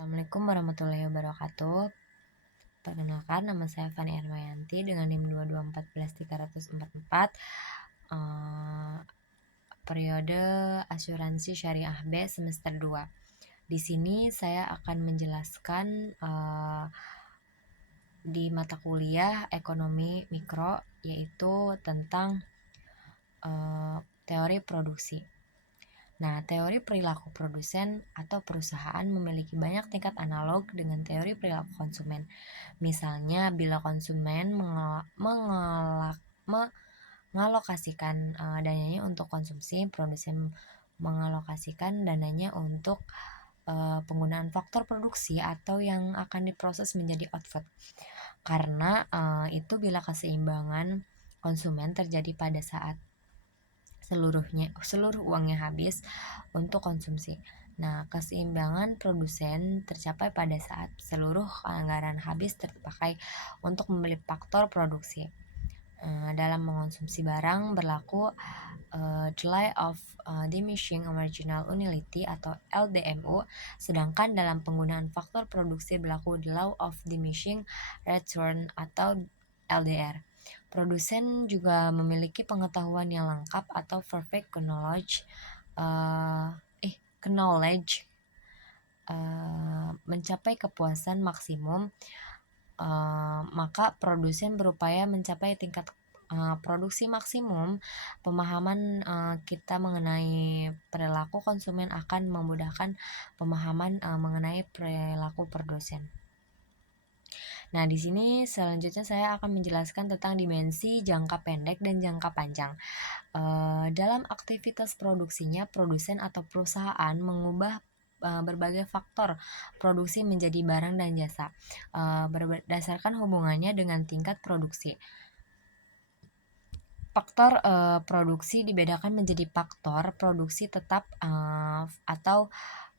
Assalamualaikum warahmatullahi wabarakatuh. Perkenalkan, nama saya Fani Hermayanti dengan NIM 2214344. Periode Asuransi Syariah B semester 2. Di sini saya akan menjelaskan di mata kuliah Ekonomi Mikro, yaitu tentang teori produksi. Nah, teori perilaku produsen atau perusahaan memiliki banyak tingkat analog dengan teori perilaku konsumen. Misalnya, bila konsumen mengalokasikan dananya untuk konsumsi, produsen mengalokasikan dananya untuk penggunaan faktor produksi atau yang akan diproses menjadi output. Karena itu bila keseimbangan konsumen terjadi pada saat seluruh uangnya habis untuk konsumsi. Nah, keseimbangan produsen tercapai pada saat seluruh anggaran habis terpakai untuk membeli faktor produksi. Dalam mengonsumsi barang berlaku the law of diminishing marginal utility atau LDMU, sedangkan dalam penggunaan faktor produksi berlaku the law of diminishing return atau LDR. Produsen juga memiliki pengetahuan yang lengkap atau perfect knowledge mencapai kepuasan maksimum, maka produsen berupaya mencapai tingkat produksi maksimum. Pemahaman kita mengenai perilaku konsumen akan memudahkan pemahaman mengenai perilaku produsen. Nah, di sini selanjutnya saya akan menjelaskan tentang dimensi jangka pendek dan jangka panjang. Dalam aktivitas produksinya, produsen atau perusahaan mengubah berbagai faktor produksi menjadi barang dan jasa berdasarkan hubungannya dengan tingkat produksi. Faktor produksi dibedakan menjadi faktor produksi tetap atau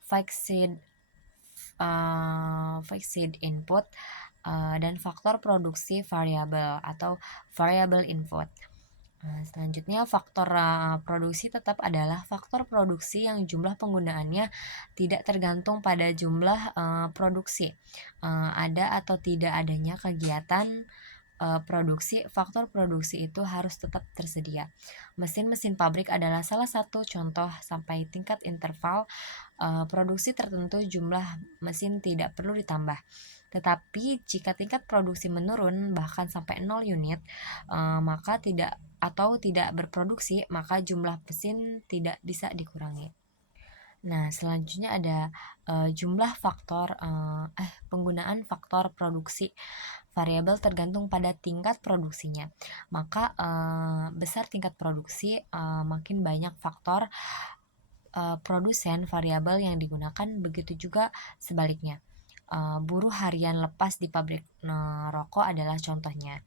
fixed input dan faktor produksi variabel atau variable input. Selanjutnya, faktor produksi tetap adalah faktor produksi yang jumlah penggunaannya tidak tergantung pada jumlah produksi. Ada atau tidak adanya kegiatan produksi, faktor produksi itu harus tetap tersedia. Mesin-mesin pabrik adalah salah satu contoh. Sampai tingkat interval produksi tertentu, jumlah mesin tidak perlu ditambah. Tetapi jika tingkat produksi menurun bahkan sampai 0 unit, maka tidak berproduksi, maka jumlah mesin tidak bisa dikurangi. Nah, selanjutnya ada penggunaan faktor produksi variabel tergantung pada tingkat produksinya. Maka besar tingkat produksi, makin banyak faktor produsen variabel yang digunakan. Begitu juga sebaliknya. Buruh harian lepas di pabrik rokok adalah contohnya.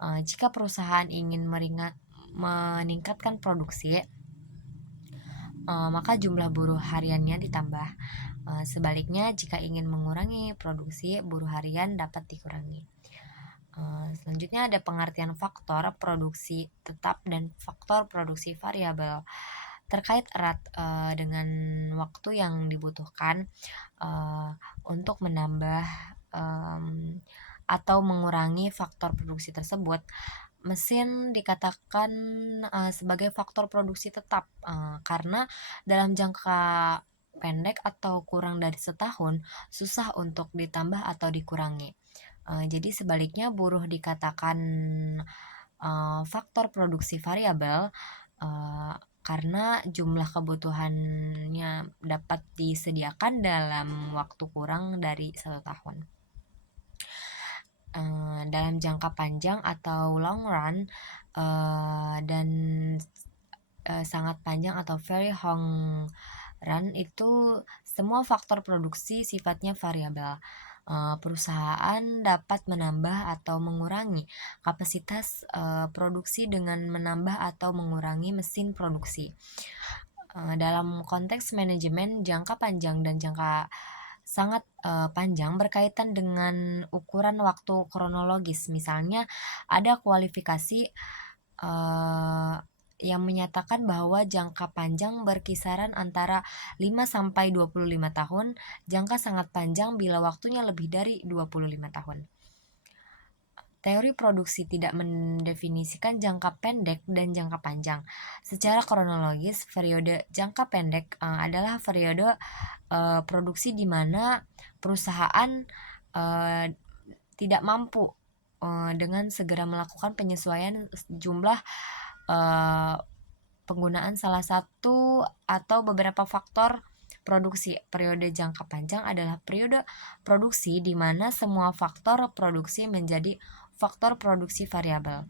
Jika perusahaan ingin meningkatkan produksi, maka jumlah buruh hariannya ditambah. Sebaliknya, jika ingin mengurangi produksi, buruh harian dapat dikurangi. Selanjutnya ada pengertian faktor produksi tetap dan faktor produksi variabel. Terkait erat dengan waktu yang dibutuhkan untuk menambah atau mengurangi faktor produksi tersebut, mesin dikatakan sebagai faktor produksi tetap karena dalam jangka pendek atau kurang dari setahun susah untuk ditambah atau dikurangi. Jadi sebaliknya, buruh dikatakan faktor produksi variabel karena jumlah kebutuhannya dapat disediakan dalam waktu kurang dari 1 tahun. Dalam jangka panjang atau long run dan sangat panjang atau very long run, itu semua faktor produksi sifatnya variabel. Perusahaan dapat menambah atau mengurangi kapasitas produksi dengan menambah atau mengurangi mesin produksi. Dalam konteks manajemen, jangka panjang dan jangka sangat panjang berkaitan dengan ukuran waktu kronologis. Misalnya ada kualifikasi yang menyatakan bahwa jangka panjang berkisaran antara 5 sampai 25 tahun, jangka sangat panjang bila waktunya lebih dari 25 tahun. Teori produksi tidak mendefinisikan jangka pendek dan jangka panjang. Secara kronologis, periode jangka pendek adalah periode produksi di mana perusahaan tidak mampu dengan segera melakukan penyesuaian jumlah penggunaan salah satu atau beberapa faktor produksi. Periode jangka panjang adalah periode produksi di mana semua faktor produksi menjadi faktor produksi variabel.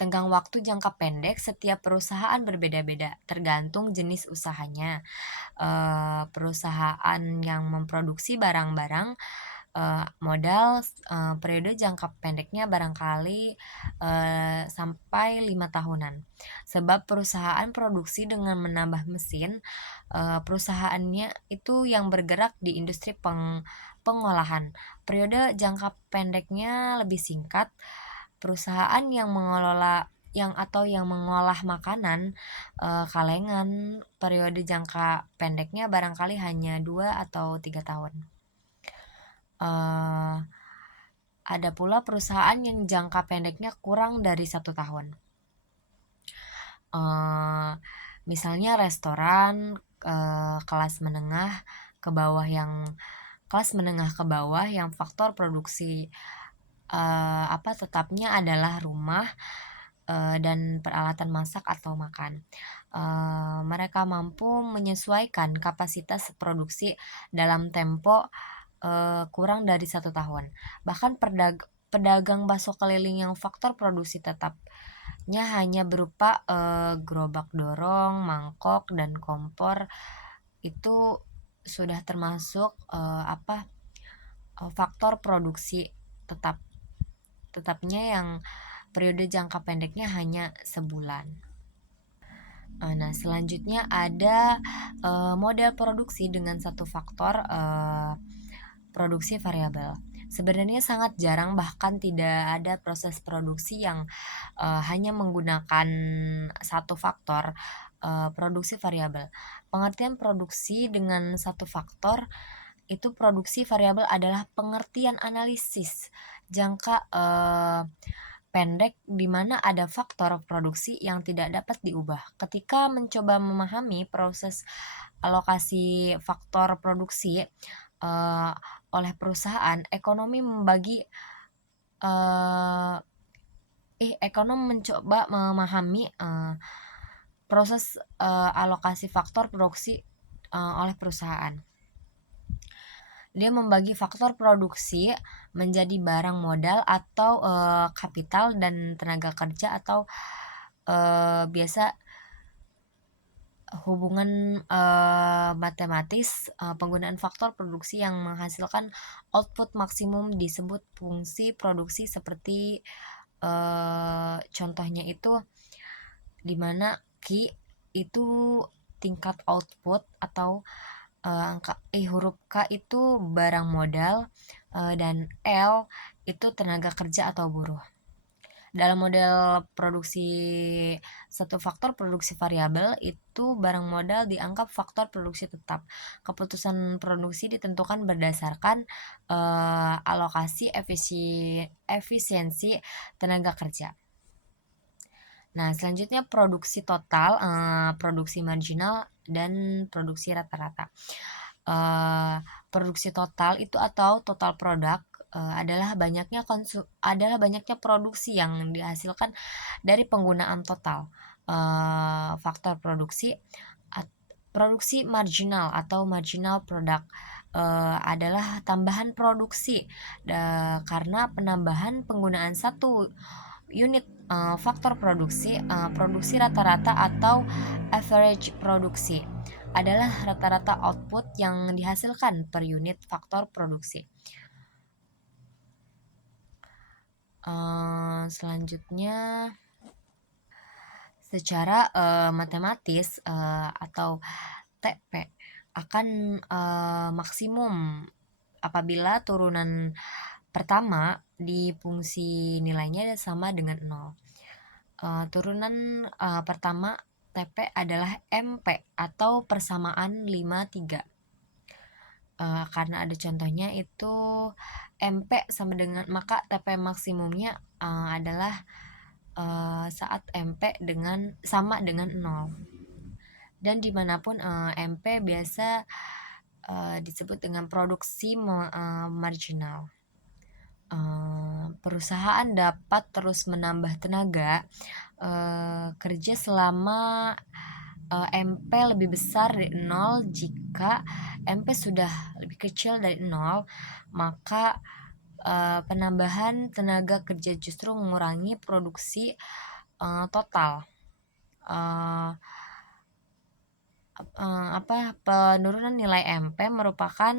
Tenggang waktu jangka pendek setiap perusahaan berbeda-beda, tergantung jenis usahanya. Perusahaan yang memproduksi barang-barang modal periode jangka pendeknya barangkali sampai 5 tahunan. Sebab perusahaan produksi dengan menambah mesin, perusahaannya itu yang bergerak di industri pengolahan. Periode jangka pendeknya lebih singkat. Perusahaan yang mengelola yang mengolah makanan kalengan, periode jangka pendeknya barangkali hanya 2 atau 3 tahun. Ada pula perusahaan yang jangka pendeknya kurang dari 1 tahun. Misalnya restoran kelas menengah ke bawah yang faktor produksi tetapnya adalah rumah dan peralatan masak atau makan. Mereka mampu menyesuaikan kapasitas produksi dalam tempo kurang dari 1 tahun. Bahkan pedagang bakso keliling yang faktor produksi tetapnya hanya berupa gerobak dorong, mangkok, dan kompor itu sudah termasuk faktor produksi tetapnya yang periode jangka pendeknya hanya sebulan. Nah, selanjutnya ada model produksi dengan satu faktor produksi variabel. Sebenarnya sangat jarang bahkan tidak ada proses produksi yang hanya menggunakan satu faktor produksi variabel. Pengertian produksi dengan satu faktor itu produksi variabel adalah pengertian analisis jangka pendek di mana ada faktor produksi yang tidak dapat diubah. Ketika mencoba memahami proses alokasi faktor produksi oleh perusahaan, ekonom mencoba memahami proses alokasi faktor produksi oleh perusahaan. Dia membagi faktor produksi menjadi barang modal atau kapital dan tenaga kerja atau biasa hubungan matematis. Penggunaan faktor produksi yang menghasilkan output maksimum disebut fungsi produksi seperti contohnya itu di mana Q itu tingkat output atau huruf K itu barang modal dan L itu tenaga kerja atau buruh. Dalam model produksi satu faktor produksi variabel itu barang modal dianggap faktor produksi tetap. Keputusan produksi ditentukan berdasarkan alokasi efisiensi tenaga kerja. Nah, selanjutnya produksi total, produksi marginal, dan produksi rata-rata. Produksi total itu atau total produk adalah banyaknya produksi yang dihasilkan dari penggunaan total faktor produksi. Produksi marginal atau marginal product adalah tambahan produksi karena penambahan penggunaan satu unit faktor produksi. Produksi rata-rata atau average produksi adalah rata-rata output yang dihasilkan per unit faktor produksi. Selanjutnya secara matematis atau TP akan maksimum apabila turunan pertama di fungsi nilainya sama dengan 0. Turunan pertama TP adalah MP atau persamaan 53. Karena ada contohnya itu MP sama dengan, maka TP maksimumnya adalah saat MP sama dengan 0. Dan dimanapun MP biasa disebut dengan produksi marginal. Perusahaan dapat terus menambah tenaga kerja selama MP lebih besar dari 0. Jika MP sudah lebih kecil dari 0, maka penambahan tenaga kerja justru mengurangi produksi total. Penurunan nilai MP merupakan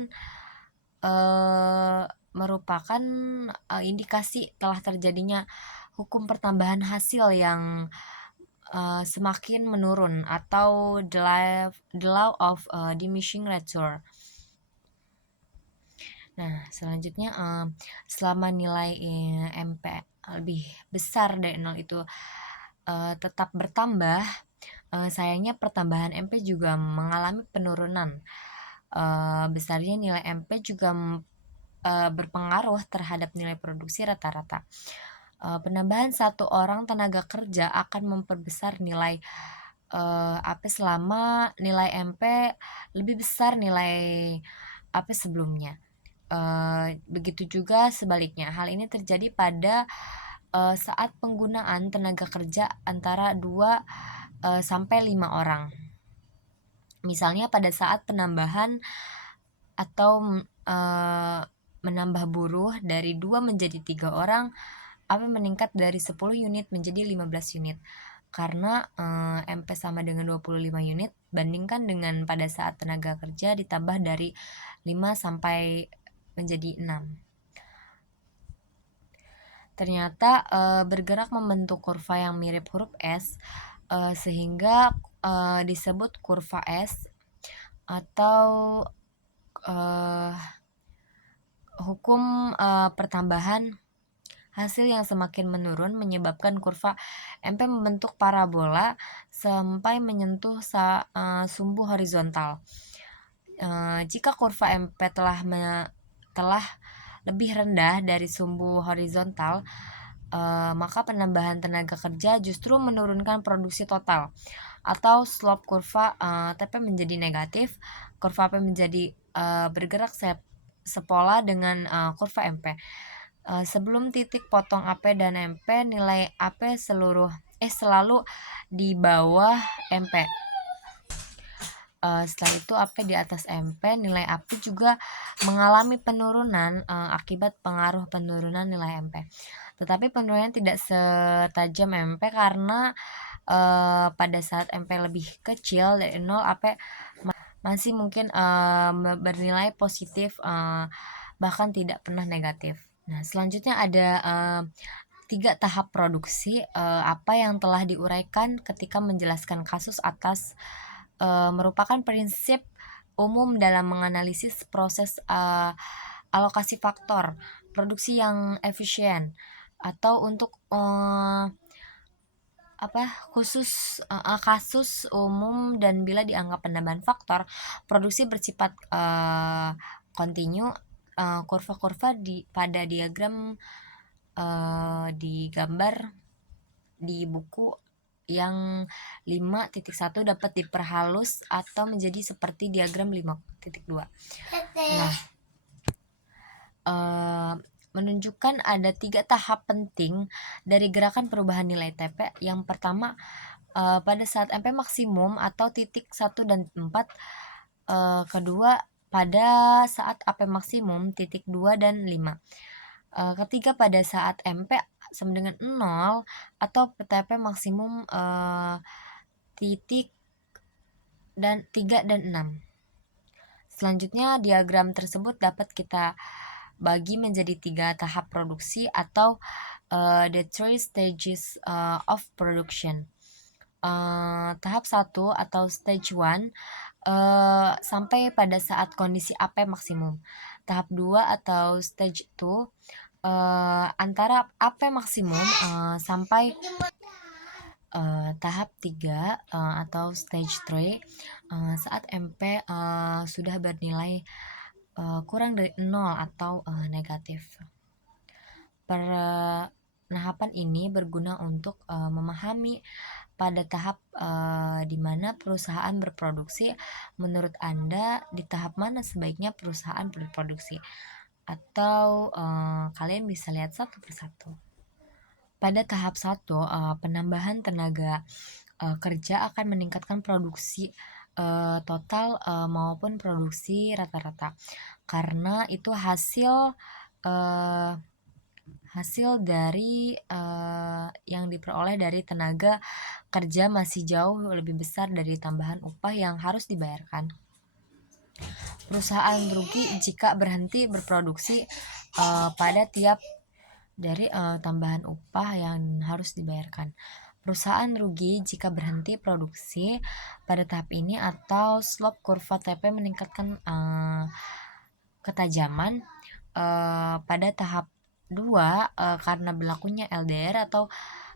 indikasi telah terjadinya hukum pertambahan hasil yang semakin menurun, atau the law of diminishing return. Nah, selanjutnya selama nilai MP lebih besar dari 0 itu tetap bertambah, sayangnya pertambahan MP juga mengalami penurunan. Besarnya nilai MP juga berpengaruh terhadap nilai produksi rata-rata. Penambahan satu orang tenaga kerja akan memperbesar nilai AP selama nilai MP lebih besar nilai AP sebelumnya. Begitu juga sebaliknya. Hal ini terjadi pada saat penggunaan tenaga kerja antara 2 sampai 5 orang. Misalnya pada saat penambahan atau menambah buruh dari 2 menjadi 3 orang, AP meningkat dari 10 unit menjadi 15 unit. Karena MP sama dengan 25 unit, bandingkan dengan pada saat tenaga kerja ditambah dari 5 sampai menjadi 6. Ternyata bergerak membentuk kurva yang mirip huruf S, sehingga disebut kurva S, atau hukum pertambahan hasil yang semakin menurun menyebabkan kurva MP membentuk parabola sampai menyentuh sumbu horizontal. Jika kurva MP telah lebih rendah dari sumbu horizontal, maka penambahan tenaga kerja justru menurunkan produksi total, atau slope kurva TP menjadi negatif, kurva P menjadi bergerak sepola dengan kurva MP. Sebelum titik potong AP dan MP, nilai AP selalu di bawah MP. Setelah itu AP di atas MP. Nilai AP juga mengalami penurunan akibat pengaruh penurunan nilai MP. Tetapi penurunan tidak setajam MP karena pada saat MP lebih kecil dari 0, AP masih mungkin bernilai positif, bahkan tidak pernah negatif. Nah, selanjutnya ada 3 tahap produksi apa yang telah diuraikan ketika menjelaskan kasus atas merupakan prinsip umum dalam menganalisis proses alokasi faktor produksi yang efisien, atau untuk kasus umum. Dan bila dianggap penambahan faktor produksi bersifat kontinu, kurva-kurva pada diagram digambar di buku yang 5.1 dapat diperhalus atau menjadi seperti diagram 5.2. Nah, menunjukkan ada 3 tahap penting dari gerakan perubahan nilai TP. Yang pertama, pada saat MP maksimum atau titik 1 dan 4. Kedua, pada saat AP maksimum titik 2 dan 5. Ketiga, pada saat MP sama dengan 0 atau TP maksimum titik 3 dan 6. Selanjutnya, diagram tersebut dapat kita bagi menjadi 3 tahap produksi, atau the 3 stages of production. Tahap 1 atau stage 1 sampai pada saat kondisi AP maksimum. Tahap 2 atau stage 2 antara AP maksimum sampai Tahap 3 atau stage 3 saat MP sudah bernilai kurang dari 0 atau negatif. Tahapan ini berguna untuk memahami pada tahap di mana perusahaan berproduksi. Menurut Anda, di tahap mana sebaiknya perusahaan berproduksi? Atau kalian bisa lihat satu persatu. Pada tahap 1, penambahan tenaga kerja akan meningkatkan produksi total maupun produksi rata-rata, karena itu hasil dari yang diperoleh dari tenaga kerja masih jauh lebih besar dari tambahan upah yang harus dibayarkan. Perusahaan rugi jika berhenti berproduksi pada tiap dari tambahan upah yang harus dibayarkan. Perusahaan rugi jika berhenti produksi pada tahap ini atau slope kurva TP meningkatkan ketajaman pada tahap 2 karena berlakunya LDR atau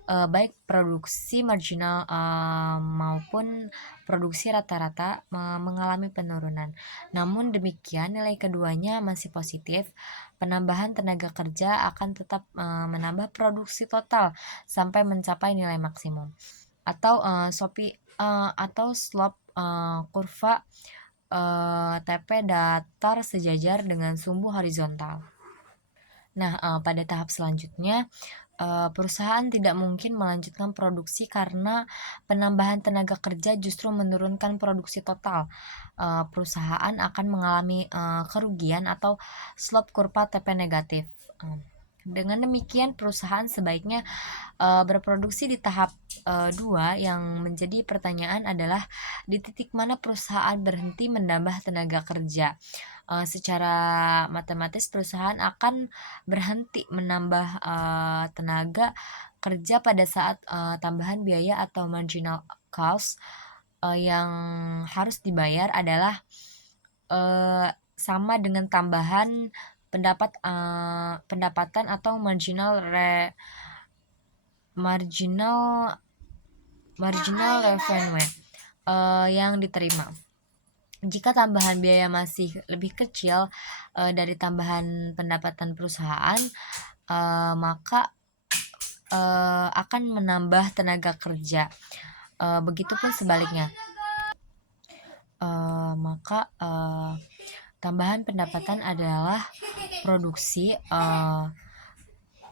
baik produksi marginal maupun produksi rata-rata mengalami penurunan. Namun demikian, nilai keduanya masih positif. Penambahan tenaga kerja akan tetap menambah produksi total sampai mencapai nilai maksimum. Atau slope kurva TP datar sejajar dengan sumbu horizontal. Nah, pada tahap selanjutnya, perusahaan tidak mungkin melanjutkan produksi karena penambahan tenaga kerja justru menurunkan produksi total. Perusahaan akan mengalami kerugian atau slope kurva TP negatif. Dengan demikian, perusahaan sebaiknya berproduksi di tahap 2. Yang menjadi pertanyaan adalah di titik mana perusahaan berhenti menambah tenaga kerja. Secara matematis perusahaan akan berhenti menambah tenaga kerja pada saat tambahan biaya atau marginal cost yang harus dibayar adalah sama dengan tambahan pendapatan atau marginal revenue yang diterima. Jika tambahan biaya masih lebih kecil dari tambahan pendapatan perusahaan, maka akan menambah tenaga kerja. Begitupun sebaliknya. Maka tambahan pendapatan adalah produksi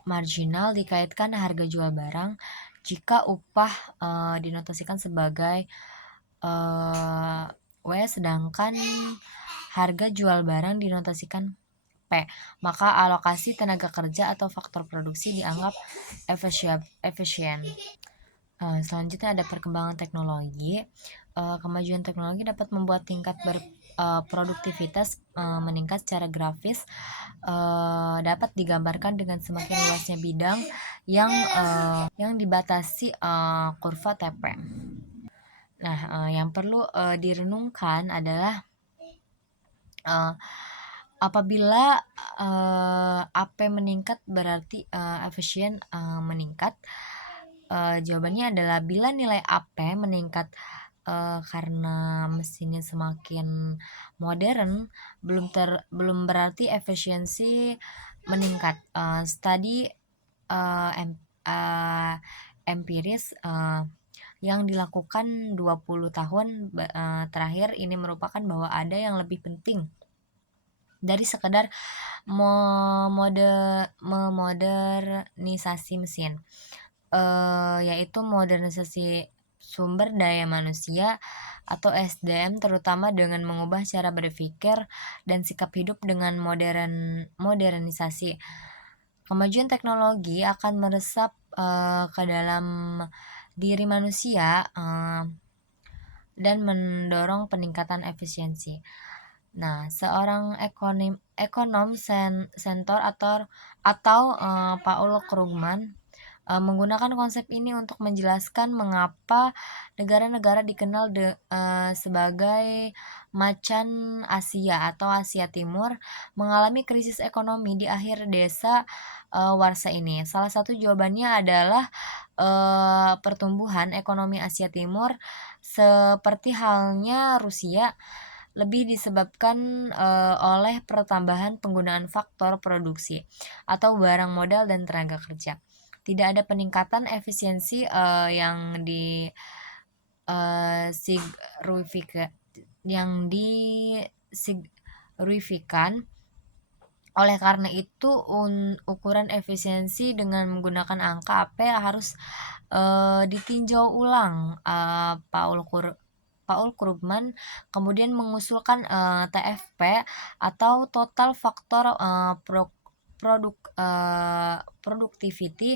marginal dikaitkan harga jual barang. Jika upah dinotasikan sebagai W, sedangkan harga jual barang dinotasikan P, maka alokasi tenaga kerja atau faktor produksi dianggap efisien. Selanjutnya ada perkembangan teknologi. Kemajuan teknologi dapat membuat tingkat produktivitas meningkat secara grafis. Dapat digambarkan dengan semakin luasnya bidang yang dibatasi kurva TP. Nah, yang perlu direnungkan adalah apabila AP meningkat berarti efisien meningkat. Jawabannya adalah bila nilai AP meningkat karena mesinnya semakin modern, belum berarti efisiensi meningkat. Studi empiris yang dilakukan 20 tahun terakhir ini merupakan bahwa ada yang lebih penting dari sekedar memodernisasi mesin, yaitu modernisasi sumber daya manusia atau SDM, terutama dengan mengubah cara berpikir dan sikap hidup dengan modernisasi. Kemajuan teknologi akan meresap ke dalam diri manusia dan mendorong peningkatan efisiensi. Nah, seorang ekonom senior atau Paul Krugman menggunakan konsep ini untuk menjelaskan mengapa negara-negara dikenal sebagai macan Asia atau Asia Timur mengalami krisis ekonomi di akhir warsa ini. Salah satu jawabannya adalah pertumbuhan ekonomi Asia Timur seperti halnya Rusia lebih disebabkan oleh pertambahan penggunaan faktor produksi atau barang modal dan tenaga kerja. Tidak ada peningkatan efisiensi yang di signifikan yang disignifikan. Oleh karena itu, ukuran efisiensi dengan menggunakan angka AP harus ditinjau ulang. Paul Krugman kemudian mengusulkan TFP atau total faktor productivity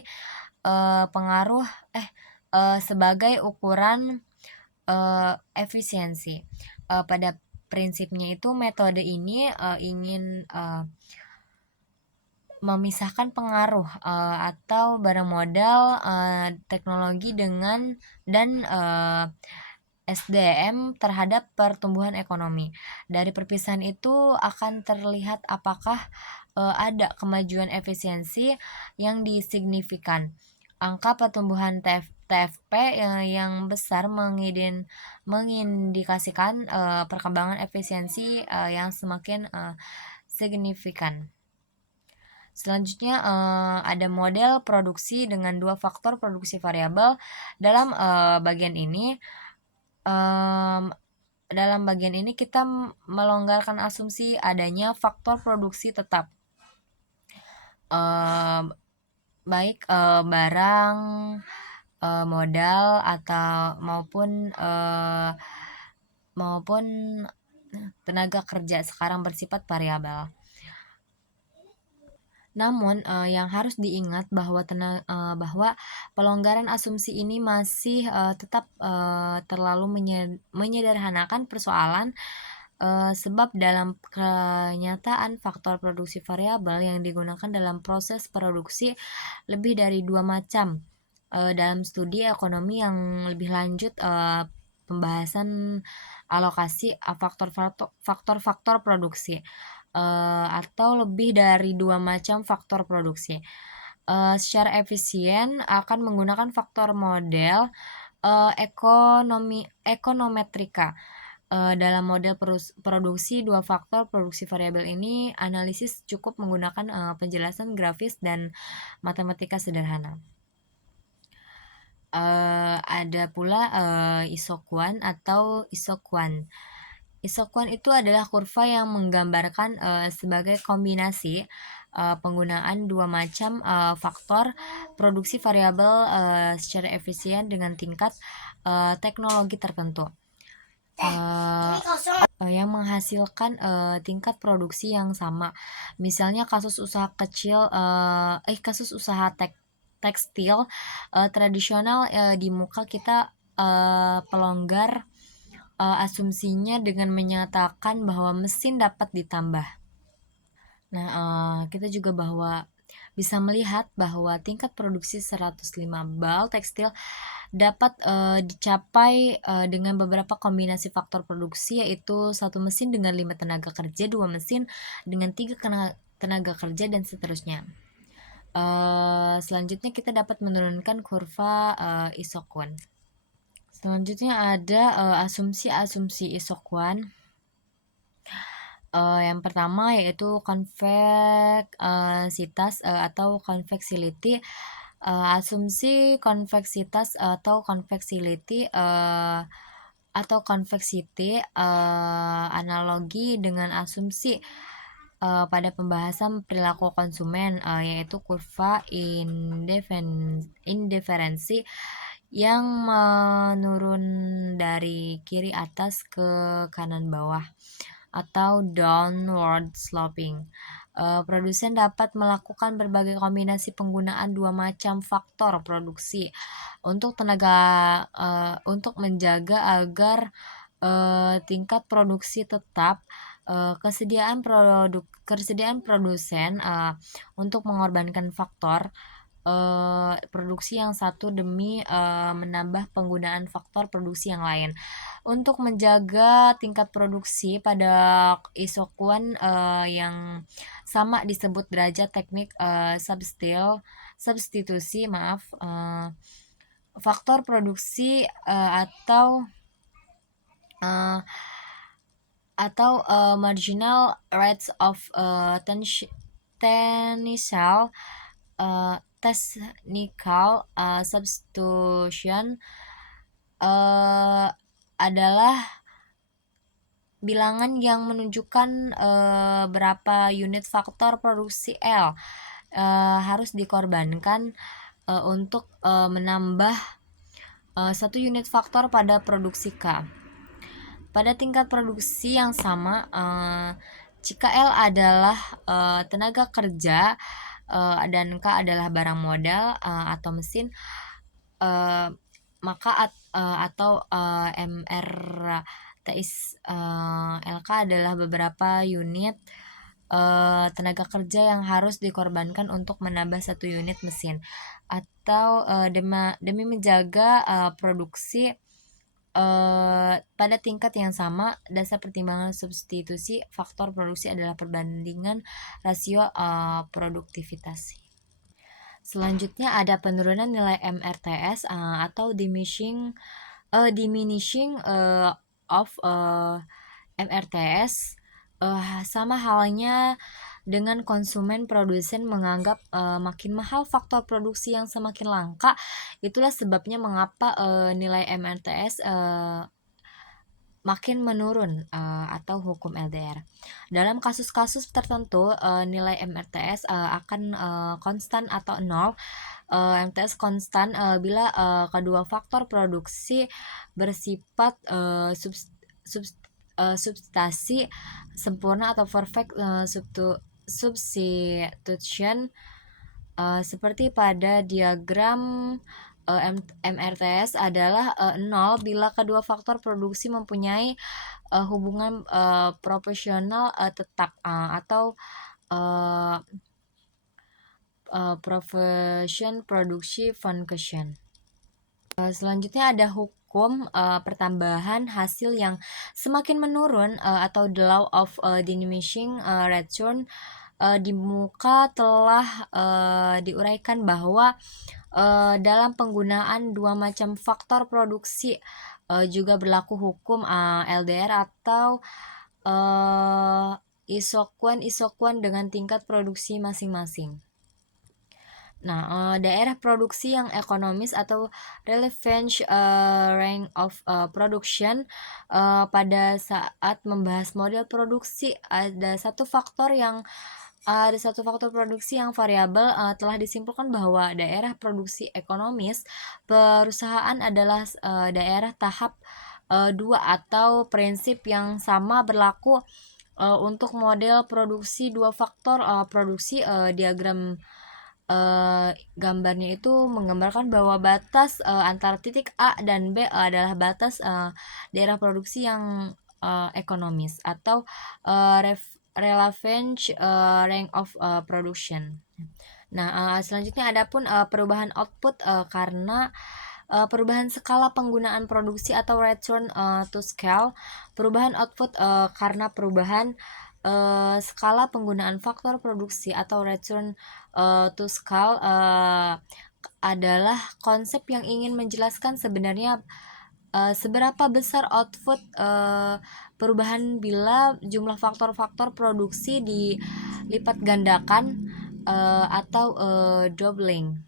pengaruh sebagai ukuran efisiensi. Pada prinsipnya itu metode ini ingin memisahkan pengaruh atau barang modal, teknologi dan SDM terhadap pertumbuhan ekonomi. Dari perpisahan itu akan terlihat apakah ada kemajuan efisiensi yang disignifikan. Angka pertumbuhan TFP yang besar mengindikasikan perkembangan efisiensi yang semakin signifikan. Selanjutnya ada model produksi dengan dua faktor produksi variabel. Dalam bagian ini kita melonggarkan asumsi adanya faktor produksi tetap, baik barang, modal atau maupun tenaga kerja sekarang bersifat variabel. Namun yang harus diingat bahwa pelonggaran asumsi ini masih tetap terlalu menyederhanakan persoalan, sebab dalam kenyataan faktor produksi variabel yang digunakan dalam proses produksi lebih dari dua macam. Dalam studi ekonomi yang lebih lanjut, pembahasan alokasi faktor-faktor produksi atau lebih dari dua macam faktor produksi. Secara efisien akan menggunakan faktor model ekonometrika. Dalam model produksi dua faktor produksi variabel ini, analisis cukup menggunakan penjelasan grafis dan matematika sederhana. Ada pula isokuan atau isokuan. Isokuan itu adalah kurva yang menggambarkan sebagai kombinasi penggunaan dua macam faktor produksi variabel secara efisien dengan tingkat teknologi tertentu yang menghasilkan tingkat produksi yang sama. Misalnya kasus usaha tekstil tradisional, di muka kita pelonggar asumsinya dengan menyatakan bahwa mesin dapat ditambah. Nah, kita juga bisa melihat bahwa tingkat produksi 105 bal tekstil dapat dicapai dengan beberapa kombinasi faktor produksi, yaitu satu mesin dengan 5 tenaga kerja, 2 mesin dengan 3 tenaga kerja, dan seterusnya. Selanjutnya kita dapat menurunkan kurva isokuan. Selanjutnya ada asumsi-asumsi isokuan. Yang pertama yaitu konveksitas atau konveksility. Asumsi konveksitas atau konveksility atau konveksiti analogi dengan asumsi pada pembahasan perilaku konsumen, yaitu kurva indiferensi yang menurun dari kiri atas ke kanan bawah atau downward sloping. Produsen dapat melakukan berbagai kombinasi penggunaan dua macam faktor produksi untuk menjaga agar tingkat produksi tetap. Kesediaan produsen untuk mengorbankan faktor produksi yang satu demi menambah penggunaan faktor produksi yang lain. Untuk menjaga tingkat produksi pada isokuan yang sama disebut derajat teknik substitusi, maaf. Faktor produksi uh, atau marginal rates of technical substitution adalah bilangan yang menunjukkan berapa unit faktor produksi L harus dikorbankan untuk menambah satu unit faktor pada produksi K. Pada tingkat produksi yang sama, jika L adalah tenaga kerja dan K adalah barang modal atau mesin, maka atau LK adalah beberapa unit tenaga kerja yang harus dikorbankan untuk menambah satu unit mesin, atau demi menjaga produksi pada tingkat yang sama. Dasar pertimbangan substitusi faktor produksi adalah perbandingan rasio produktivitas. Selanjutnya ada penurunan nilai MRTS atau diminishing of MRTS. Sama halnya dengan konsumen, produsen menganggap makin mahal faktor produksi yang semakin langka. Itulah sebabnya mengapa nilai MRTS makin menurun atau hukum LDR. Dalam kasus-kasus tertentu nilai MRTS akan konstan atau nol. MTS konstan bila kedua faktor produksi bersifat substitusi sempurna atau perfect substitution, seperti pada diagram MRTS adalah 0 bila kedua faktor produksi mempunyai hubungan proporsional tetap atau profession produksi function. Selanjutnya ada hukum pertambahan hasil yang semakin menurun atau the law of diminishing return. Di muka telah diuraikan bahwa dalam penggunaan dua macam faktor produksi juga berlaku hukum LDR atau isokuan dengan tingkat produksi masing-masing. Nah, daerah produksi yang ekonomis atau relevant range of production, pada saat membahas model produksi ada satu faktor produksi yang variabel. Telah disimpulkan bahwa daerah produksi ekonomis perusahaan adalah daerah tahap 2 atau prinsip yang sama berlaku untuk model produksi dua faktor produksi. Diagram gambarnya itu menggambarkan bahwa batas antara titik A dan B adalah batas daerah produksi yang ekonomis atau relevant range of production. Nah, selanjutnya ada pun perubahan output karena perubahan skala penggunaan produksi atau return to scale. Perubahan output karena perubahan skala penggunaan faktor produksi atau return to scale adalah konsep yang ingin menjelaskan sebenarnya seberapa besar output perubahan bila jumlah faktor-faktor produksi dilipat gandakan atau doubling.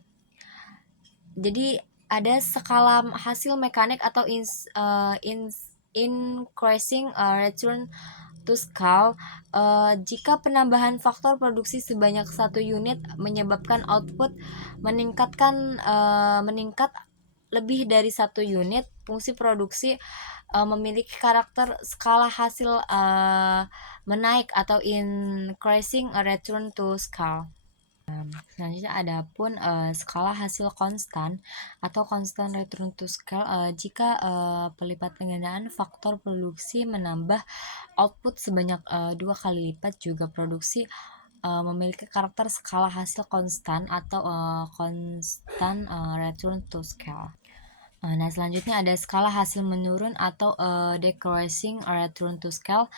Jadi ada skala hasil mekanik atau increasing return to scale. Jika penambahan faktor produksi sebanyak satu unit menyebabkan output meningkat lebih dari satu unit, fungsi produksi memiliki karakter skala hasil menaik atau increasing return to scale. Selanjutnya ada pun skala hasil konstan atau constant return to scale jika pelipatan gandaan faktor produksi menambah output sebanyak 2 kali lipat juga produksi memiliki karakter skala hasil konstan atau konstan return to scale. Nah, selanjutnya ada skala hasil menurun atau decreasing return to scale.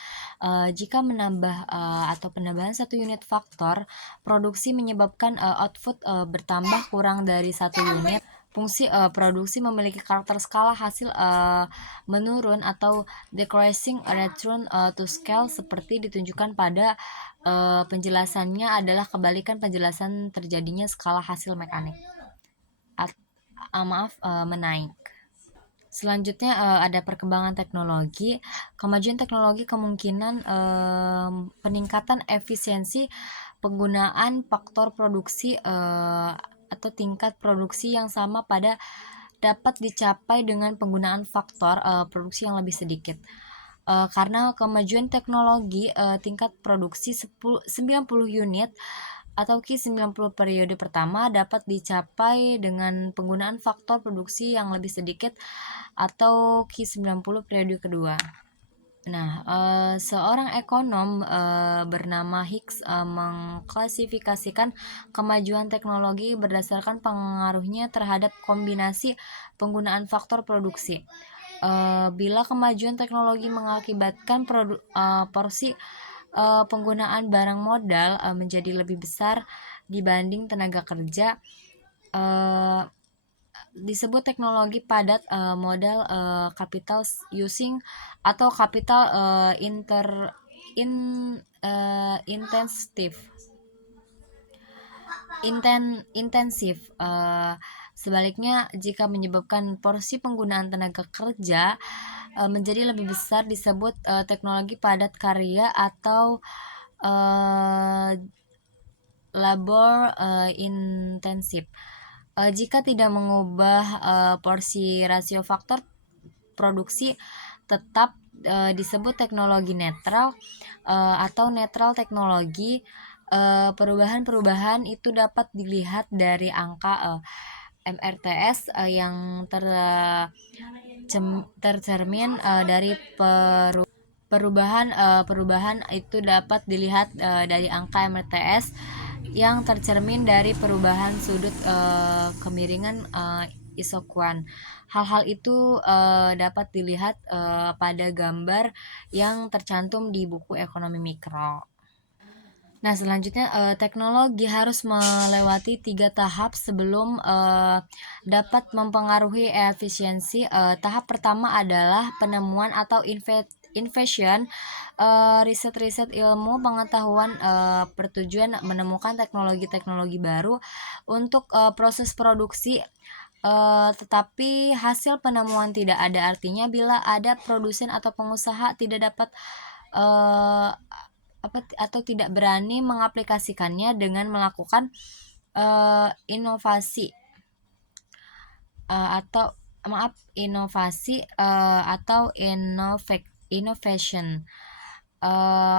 Jika menambah atau penambahan satu unit faktor produksi menyebabkan output bertambah kurang dari satu unit, fungsi produksi memiliki karakter skala hasil menurun atau decreasing return to scale seperti ditunjukkan pada penjelasannya adalah kebalikan penjelasan terjadinya skala hasil mekanik. Menaik. Selanjutnya ada perkembangan teknologi. Kemajuan teknologi kemungkinan peningkatan efisiensi penggunaan faktor produksi atau tingkat produksi yang sama pada dapat dicapai dengan penggunaan faktor produksi yang lebih sedikit. Karena kemajuan teknologi tingkat produksi 90 unit atau Q90 periode pertama dapat dicapai dengan penggunaan faktor produksi yang lebih sedikit atau Q90 periode kedua. Nah, seorang ekonom bernama Hicks mengklasifikasikan kemajuan teknologi berdasarkan pengaruhnya terhadap kombinasi penggunaan faktor produksi. Bila kemajuan teknologi mengakibatkan porsi penggunaan barang modal menjadi lebih besar dibanding tenaga kerja, disebut teknologi padat modal capital using atau capital intensif. Sebaliknya, jika menyebabkan porsi penggunaan tenaga kerja menjadi lebih besar disebut teknologi padat karya atau labor intensif. Jika tidak mengubah porsi rasio faktor produksi tetap disebut teknologi netral atau netral teknologi. Perubahan-perubahan itu dapat dilihat dari angka MRTS yang tercermin dari perubahan itu dapat dilihat dari angka MRTS yang tercermin dari perubahan sudut kemiringan isokuan. Hal-hal itu dapat dilihat pada gambar yang tercantum di buku ekonomi mikro. Nah, selanjutnya teknologi harus melewati 3 tahap sebelum dapat mempengaruhi efisiensi. Tahap pertama adalah penemuan atau invention. Riset-riset ilmu pengetahuan bertujuan menemukan teknologi-teknologi baru untuk proses produksi. Tetapi hasil penemuan tidak ada artinya bila ada produsen atau pengusaha tidak dapat atau tidak berani mengaplikasikannya dengan melakukan inovasi atau innovation.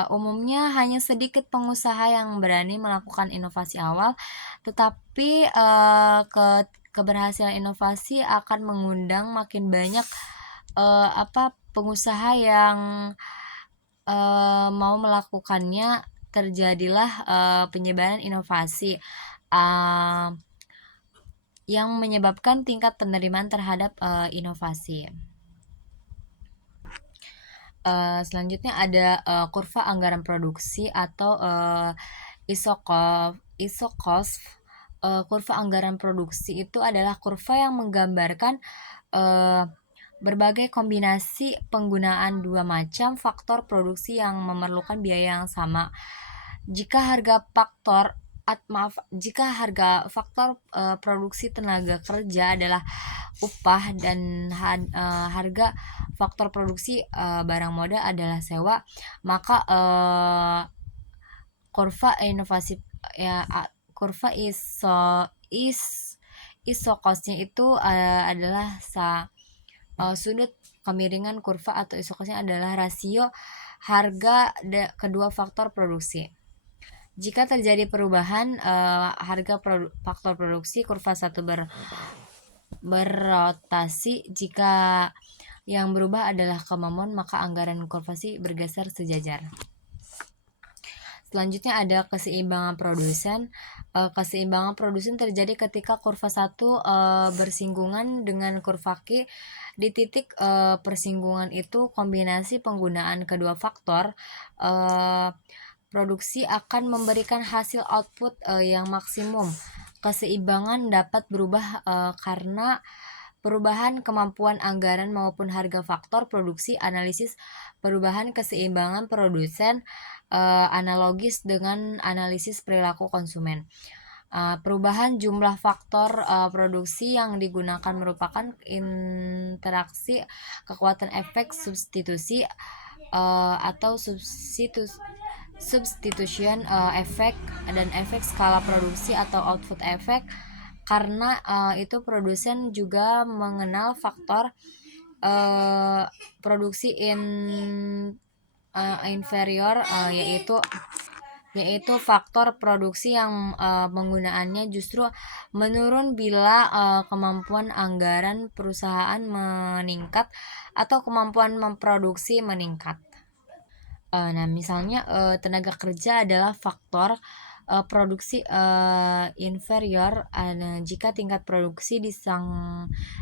Umumnya hanya sedikit pengusaha yang berani melakukan inovasi awal, tetapi keberhasilan inovasi akan mengundang makin banyak pengusaha yang mau melakukannya. Terjadilah penyebaran inovasi yang menyebabkan tingkat penerimaan terhadap inovasi. Selanjutnya ada kurva anggaran produksi atau ISOCOST. Kurva anggaran produksi itu adalah kurva yang menggambarkan berbagai kombinasi penggunaan dua macam faktor produksi yang memerlukan biaya yang sama. Jika harga faktor produksi tenaga kerja adalah upah dan harga faktor produksi barang modal adalah sewa, maka kurva isokosnya itu adalah sudut kemiringan kurva atau isokosnya adalah rasio harga kedua faktor produksi. Jika terjadi perubahan harga faktor produksi, kurva satu berrotasi. Jika yang berubah adalah kemampuan, maka anggaran kurva bergeser sejajar. Selanjutnya ada keseimbangan produsen. Keseimbangan produsen terjadi ketika kurva 1 bersinggungan dengan kurva Q. Di titik persinggungan itu kombinasi penggunaan kedua faktor produksi akan memberikan hasil output yang maksimum. Keseimbangan dapat berubah karena perubahan kemampuan anggaran maupun harga faktor produksi. Analisis perubahan keseimbangan produsen analogis dengan analisis perilaku konsumen. Perubahan jumlah faktor produksi yang digunakan merupakan interaksi kekuatan efek substitusi atau substitution efek dan efek skala produksi atau output efek. Karena itu produsen juga mengenal faktor produksi inferior, yaitu faktor produksi yang penggunaannya justru menurun bila kemampuan anggaran perusahaan meningkat atau kemampuan memproduksi meningkat. Nah, misalnya tenaga kerja adalah faktor produksi inferior jika tingkat produksi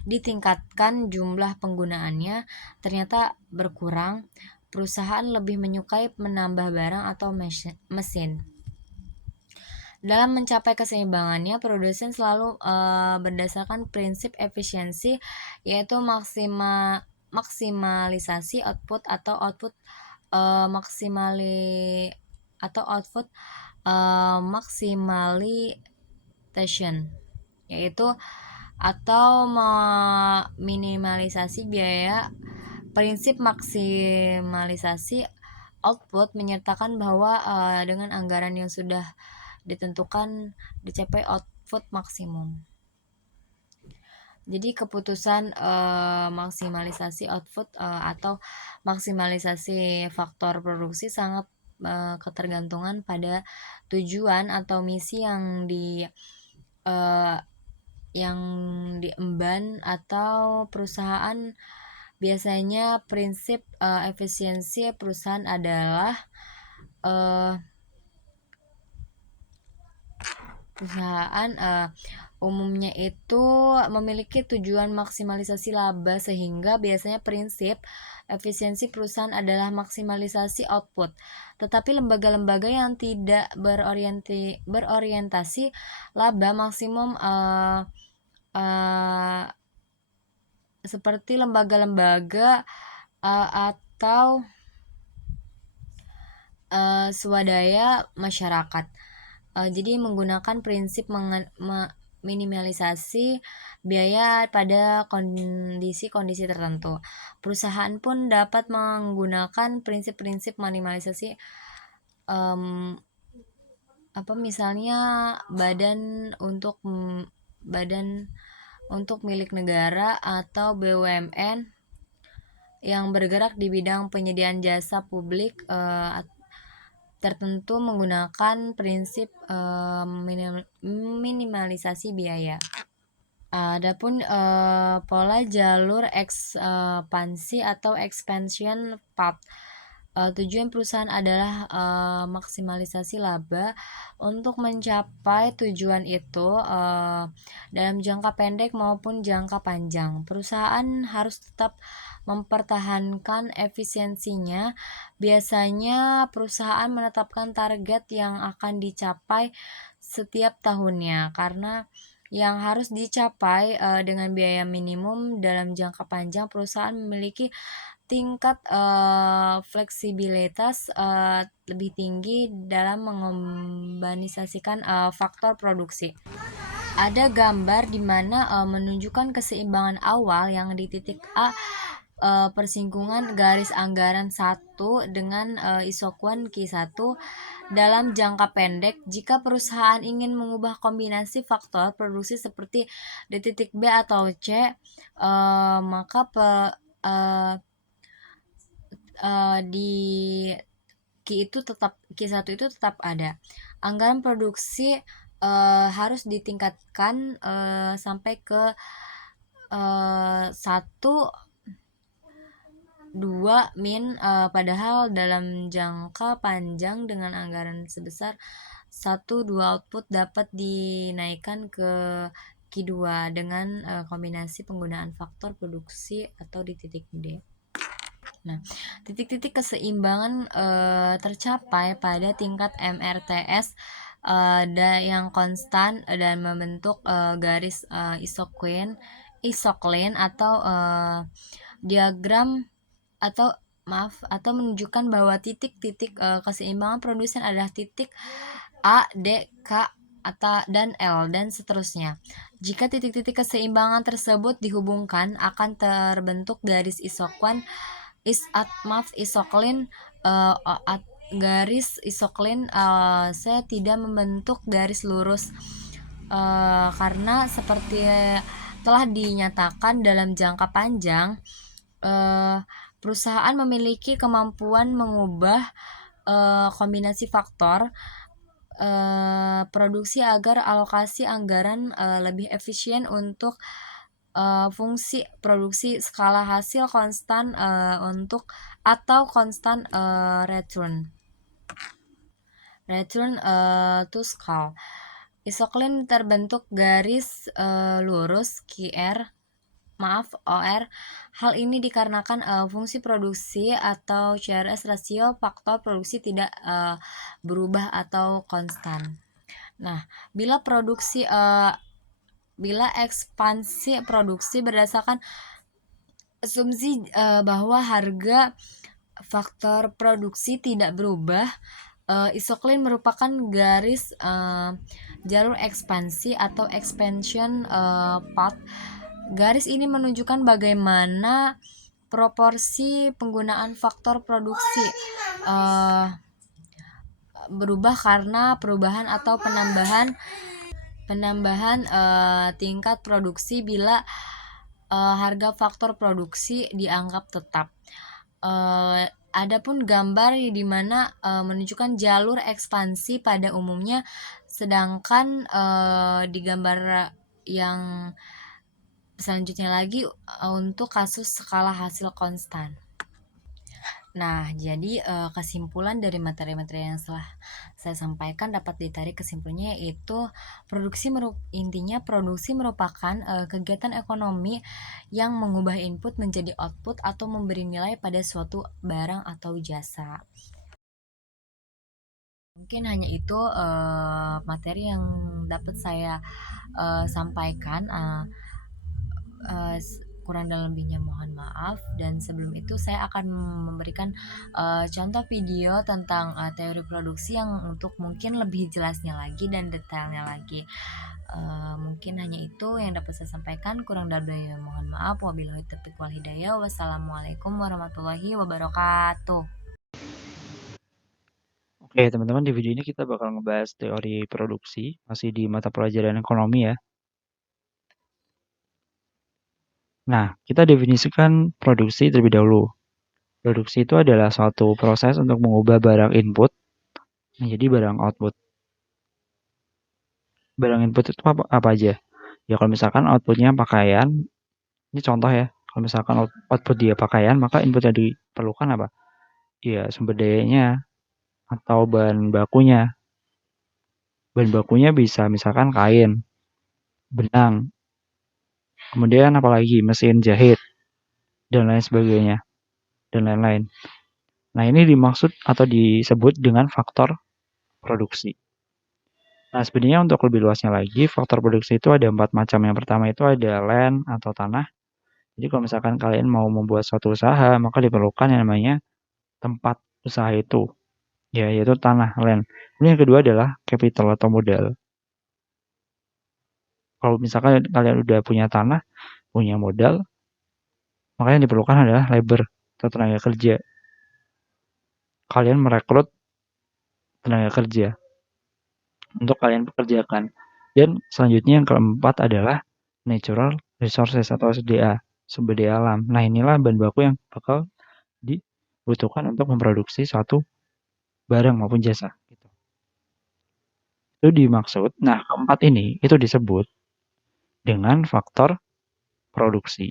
ditingkatkan, jumlah penggunaannya ternyata berkurang. Perusahaan lebih menyukai menambah barang atau mesin. Dalam mencapai keseimbangannya, produsen selalu berdasarkan prinsip efisiensi, yaitu maksimalisasi output atau output maximalization, yaitu atau meminimalisasi biaya. Prinsip maksimalisasi output menyertakan bahwa dengan anggaran yang sudah ditentukan dicapai output maksimum. Jadi keputusan maksimalisasi output atau maksimalisasi faktor produksi sangat ketergantungan pada tujuan atau misi yang diemban atau perusahaan. Biasanya prinsip efisiensi perusahaan adalah umumnya itu memiliki tujuan maksimalisasi laba, sehingga biasanya prinsip efisiensi perusahaan adalah maksimalisasi output. Tetapi lembaga-lembaga yang tidak berorientasi laba maksimum seperti lembaga-lembaga atau swadaya masyarakat, jadi menggunakan prinsip minimalisasi biaya pada kondisi-kondisi tertentu. Perusahaan pun dapat menggunakan prinsip-prinsip minimalisasi misalnya badan untuk milik negara atau BUMN yang bergerak di bidang penyediaan jasa publik tertentu menggunakan prinsip minimalisasi biaya. Adapun pola jalur ekspansi atau expansion path. Tujuan perusahaan adalah maksimalisasi laba. Untuk mencapai tujuan itu dalam jangka pendek maupun jangka panjang, perusahaan harus tetap mempertahankan efisiensinya. Biasanya perusahaan menetapkan target yang akan dicapai setiap tahunnya, karena yang harus dicapai dengan biaya minimum dalam jangka panjang. Perusahaan memiliki tingkat fleksibilitas lebih tinggi dalam mengombinasikan faktor produksi. Ada gambar di mana menunjukkan keseimbangan awal yang di titik A persinggungan garis anggaran 1 dengan isokuan Q1 dalam jangka pendek. Jika perusahaan ingin mengubah kombinasi faktor produksi seperti di titik B atau C, maka di Q1 itu tetap ada. Anggaran produksi harus ditingkatkan sampai ke 1 padahal dalam jangka panjang dengan anggaran sebesar 1-2 output dapat dinaikkan ke Q2 dengan kombinasi penggunaan faktor produksi atau di titik D. Nah, titik-titik keseimbangan tercapai pada tingkat MRTS yang konstan dan membentuk garis isoklin atau diagram atau menunjukkan bahwa titik-titik keseimbangan produsen adalah titik A, D, K, dan L, dan seterusnya. Jika titik-titik keseimbangan tersebut dihubungkan, akan terbentuk garis isoklin. Garis isoklin saya tidak membentuk garis lurus karena seperti telah dinyatakan dalam jangka panjang, perusahaan memiliki kemampuan mengubah kombinasi faktor produksi agar alokasi anggaran lebih efisien untuk fungsi produksi skala hasil konstan atau konstan return to scale. Isoklin terbentuk garis lurus OR. Hal ini dikarenakan fungsi produksi atau CRS rasio faktor produksi tidak berubah atau konstan. Nah, bila ekspansi produksi berdasarkan asumsi bahwa harga faktor produksi tidak berubah, isoklin merupakan garis jalur ekspansi atau expansion path. Garis ini menunjukkan bagaimana proporsi penggunaan faktor produksi berubah karena perubahan atau penambahan tingkat produksi bila harga faktor produksi dianggap tetap. Adapun gambar di mana menunjukkan jalur ekspansi pada umumnya, sedangkan di gambar yang selanjutnya lagi untuk kasus skala hasil konstan. Nah, jadi kesimpulan dari materi-materi yang telah saya sampaikan dapat ditarik kesimpulannya, yaitu intinya produksi merupakan kegiatan ekonomi yang mengubah input menjadi output atau memberi nilai pada suatu barang atau jasa. Mungkin hanya itu materi yang dapat saya sampaikan. Kurang dan lebihnya mohon maaf, dan sebelum itu saya akan memberikan contoh video tentang teori produksi yang untuk mungkin lebih jelasnya lagi dan detailnya lagi. Mungkin hanya itu yang dapat saya sampaikan, kurang dan lebihnya mohon maaf. Wabillahi taufiq wal hidayah. Wassalamualaikum warahmatullahi wabarakatuh. Oke, teman-teman, di video ini kita bakal ngebahas teori produksi, masih di mata pelajaran ekonomi ya. Nah, kita definisikan produksi terlebih dahulu. Produksi itu adalah suatu proses untuk mengubah barang input menjadi barang output. Barang input itu apa aja? Ya, kalau misalkan outputnya pakaian, ini contoh ya. Kalau misalkan output dia pakaian, maka input yang diperlukan apa? Ya, sumber dayanya atau bahan bakunya. Bahan bakunya bisa misalkan kain, benang, kemudian apalagi mesin jahit, dan lain sebagainya, dan lain-lain. Nah, ini dimaksud atau disebut dengan faktor produksi. Nah, sebenarnya untuk lebih luasnya lagi, faktor produksi itu ada 4 macam. Yang pertama itu ada land atau tanah. Jadi kalau misalkan kalian mau membuat suatu usaha, maka diperlukan yang namanya tempat usaha itu, ya, yaitu tanah, land. Kemudian yang kedua adalah capital atau modal. Kalau misalkan kalian udah punya tanah, punya modal, maka yang diperlukan adalah labor atau tenaga kerja. Kalian merekrut tenaga kerja untuk kalian pekerjakan. Dan selanjutnya yang keempat adalah natural resources atau SDA, sumber daya alam. Nah, inilah bahan baku yang bakal dibutuhkan untuk memproduksi suatu barang maupun jasa. Itu dimaksud. Nah, keempat ini itu disebut dengan faktor produksi.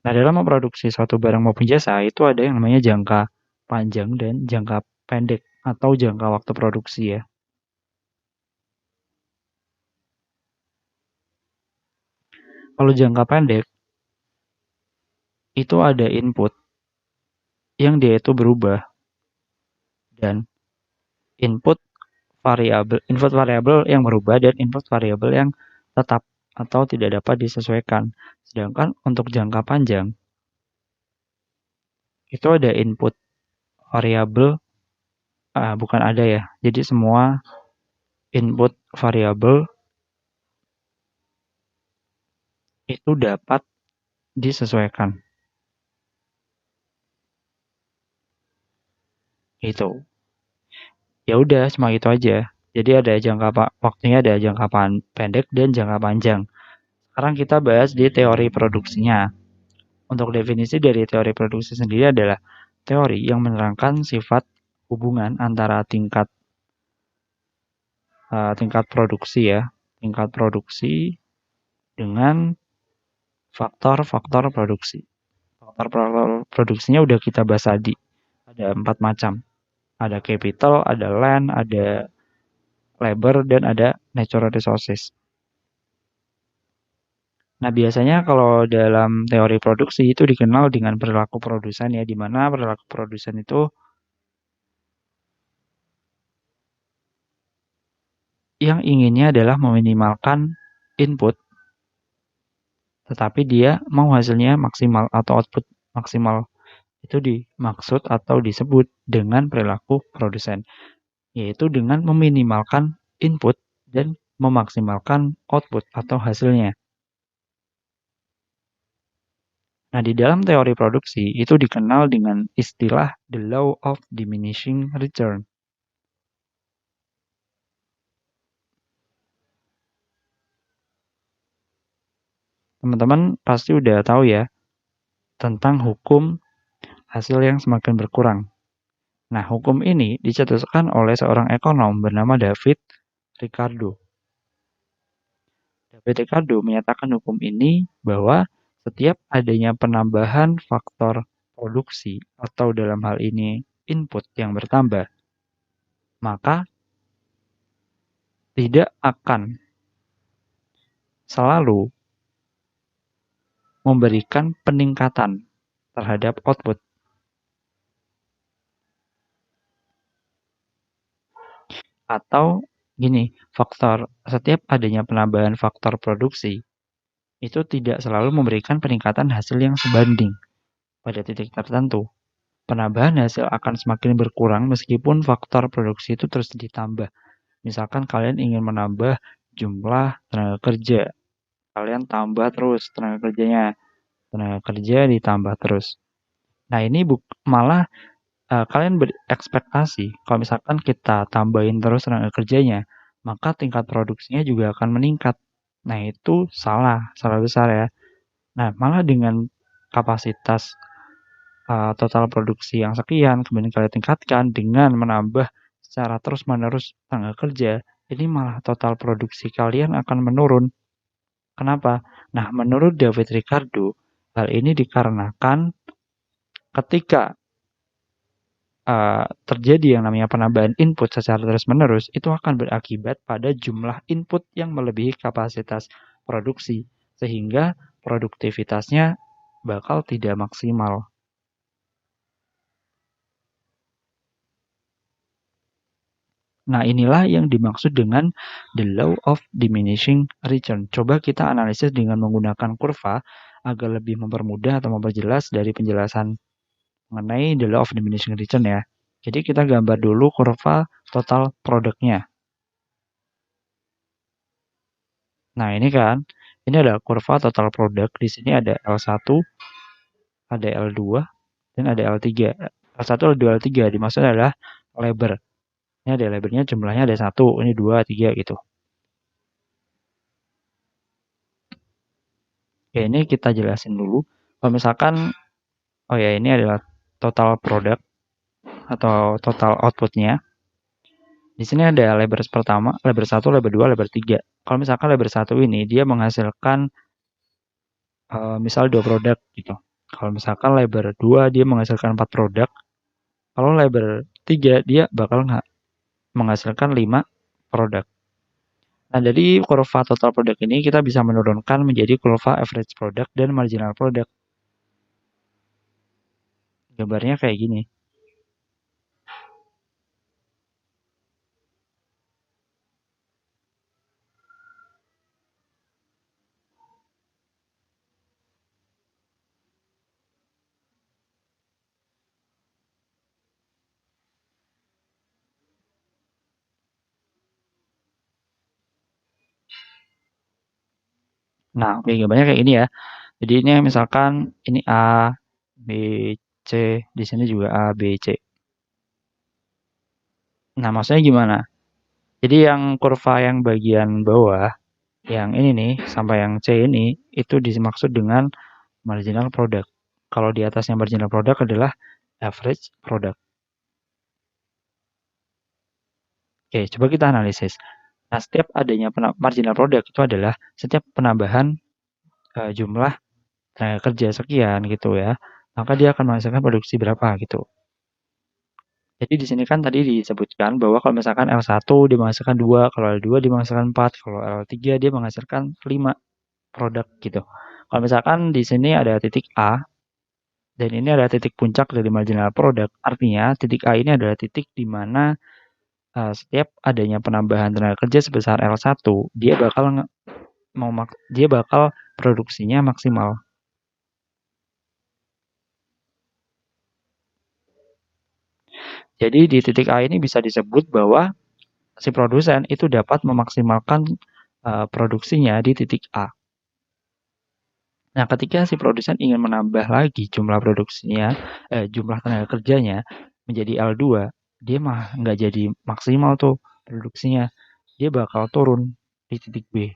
Nah, dalam memproduksi suatu barang maupun jasa, itu ada yang namanya jangka panjang dan jangka pendek atau jangka waktu produksi ya. Kalau jangka pendek, itu ada input yang dia itu berubah dan input variabel yang berubah dan input variabel yang tetap atau tidak dapat disesuaikan. Sedangkan untuk jangka panjang, itu ada input variabel, bukan ada ya. Jadi semua input variabel itu dapat disesuaikan. Itu. Ya udah, cuma itu aja. Jadi ada waktunya, ada jangka pendek dan jangka panjang. Sekarang kita bahas di teori produksinya. Untuk definisi dari teori produksi sendiri adalah teori yang menerangkan sifat hubungan antara tingkat produksi ya, tingkat produksi dengan faktor-faktor produksi. Faktor produksinya udah kita bahas tadi. Ada 4 macam. Ada capital, ada land, ada labor, dan ada natural resources. Nah, biasanya kalau dalam teori produksi itu dikenal dengan perilaku produsen ya, di mana perilaku produsen itu yang inginnya adalah meminimalkan input, tetapi dia mau hasilnya maksimal atau output maksimal. Itu dimaksud atau disebut dengan perilaku produsen, yaitu dengan meminimalkan input dan memaksimalkan output atau hasilnya. Nah, di dalam teori produksi itu dikenal dengan istilah the law of diminishing return. Teman-teman pasti udah tahu ya tentang hukum hasil yang semakin berkurang. Nah, hukum ini dicetuskan oleh seorang ekonom bernama David Ricardo. David Ricardo menyatakan hukum ini bahwa setiap adanya penambahan faktor produksi atau dalam hal ini input yang bertambah, maka tidak akan selalu memberikan peningkatan terhadap output. Atau gini, setiap adanya penambahan faktor produksi itu tidak selalu memberikan peningkatan hasil yang sebanding pada titik tertentu. Penambahan hasil akan semakin berkurang meskipun faktor produksi itu terus ditambah. Misalkan kalian ingin menambah jumlah tenaga kerja, kalian tambah terus tenaga kerja ditambah terus. Nah, ini malah kalian berekspektasi kalau misalkan kita tambahin terus tenaga kerjanya, maka tingkat produksinya juga akan meningkat. Nah, itu salah besar ya. Nah, malah dengan kapasitas total produksi yang sekian, kemudian kalian tingkatkan dengan menambah secara terus-menerus tenaga kerja, ini malah total produksi kalian akan menurun. Kenapa? Nah, menurut David Ricardo, hal ini dikarenakan ketika terjadi yang namanya penambahan input secara terus-menerus, itu akan berakibat pada jumlah input yang melebihi kapasitas produksi, sehingga produktivitasnya bakal tidak maksimal. Nah, inilah yang dimaksud dengan the law of diminishing return. Coba kita analisis dengan menggunakan kurva agar lebih mempermudah atau memperjelas dari penjelasan mengenai the law of diminishing return ya. Jadi kita gambar dulu kurva total produknya. Nah, ini kan, ini ada kurva total produk. Di sini ada L1, ada L2, dan ada L3. L1, L2, L3 dimaksud adalah labor. Ini ada labornya, jumlahnya ada 1, ini 2, 3 gitu. Oke, ini kita jelasin dulu. Kalau misalkan, oh ya, ini adalah total produk atau total outputnya. Di sini ada labor pertama, labor 1, labor 2, labor 3. Kalau misalkan labor 1 ini dia menghasilkan misal 2 produk gitu. Kalau misalkan labor 2 dia menghasilkan 4 produk, kalau labor 3 dia bakal menghasilkan 5 produk. Nah, dari kurva total produk ini kita bisa menurunkan menjadi kurva average product dan marginal product. Gambarnya kayak gini. Nah, oke, gambarnya kayak gini ya. Jadi ini misalkan ini A, B, C, di sini juga A, B, C. Nah, maksudnya gimana? Jadi yang kurva yang bagian bawah, yang ini nih, sampai yang C ini, itu dimaksud dengan marginal product. Kalau di atasnya marginal product adalah average product. Oke, coba kita analisis. Nah, setiap adanya marginal product itu adalah setiap penambahan jumlah tenaga kerja sekian gitu ya, maka dia akan menghasilkan produksi berapa gitu. Jadi di sini kan tadi disebutkan bahwa kalau misalkan L1 dia menghasilkan 2, kalau L2 dia menghasilkan 4, kalau L3 dia menghasilkan 5 produk gitu. Kalau misalkan di sini ada titik A, dan ini adalah titik puncak dari marginal product, artinya titik A ini adalah titik di mana setiap adanya penambahan tenaga kerja sebesar L1, dia bakal produksinya maksimal. Jadi di titik A ini bisa disebut bahwa si produsen itu dapat memaksimalkan produksinya di titik A. Nah, ketika si produsen ingin menambah lagi jumlah produksinya, jumlah tenaga kerjanya menjadi L2, dia mah nggak jadi maksimal tuh produksinya. Dia bakal turun di titik B.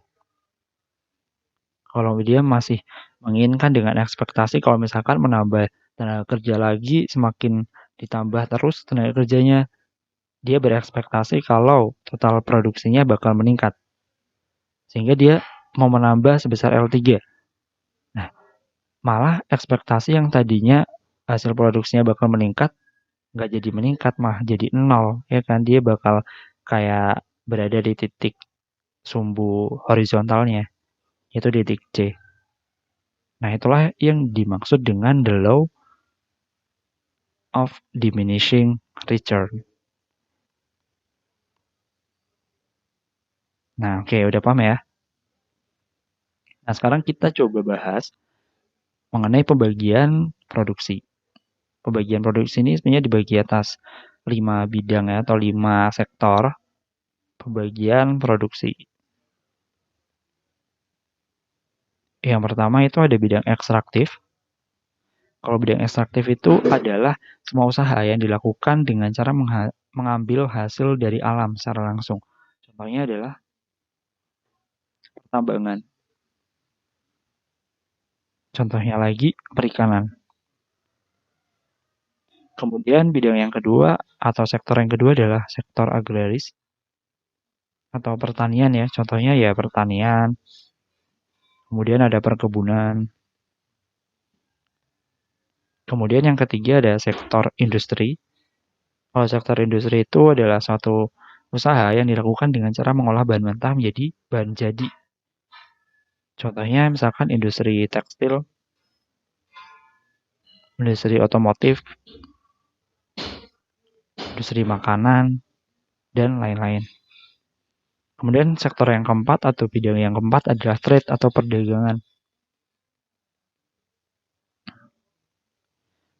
Kalau dia masih menginginkan dengan ekspektasi kalau misalkan menambah tenaga kerja lagi, semakin ditambah terus tenaga kerjanya, dia berekspektasi kalau total produksinya bakal meningkat. Sehingga dia mau menambah sebesar L3. Nah, malah ekspektasi yang tadinya hasil produksinya bakal meningkat, nggak jadi meningkat, mah jadi nol. Ya kan, dia bakal kayak berada di titik sumbu horizontalnya, itu di titik C. Nah, itulah yang dimaksud dengan the law of diminishing return. Nah, oke, udah paham ya? Nah, sekarang kita coba bahas mengenai pembagian produksi. Pembagian produksi ini sebenarnya dibagi atas 5 bidang ya, atau 5 sektor pembagian produksi. Yang pertama itu ada bidang ekstraktif. Kalau bidang ekstraktif itu adalah semua usaha yang dilakukan dengan cara mengambil hasil dari alam secara langsung. Contohnya adalah pertambangan. Contohnya lagi perikanan. Kemudian bidang yang kedua atau sektor yang kedua adalah sektor agraris atau pertanian ya. Contohnya ya pertanian. Kemudian ada perkebunan. Kemudian yang ketiga ada sektor industri. Kalau sektor industri itu adalah suatu usaha yang dilakukan dengan cara mengolah bahan mentah menjadi bahan jadi. Contohnya misalkan industri tekstil, industri otomotif, industri makanan, dan lain-lain. Kemudian sektor yang keempat atau bidang yang keempat adalah trade atau perdagangan.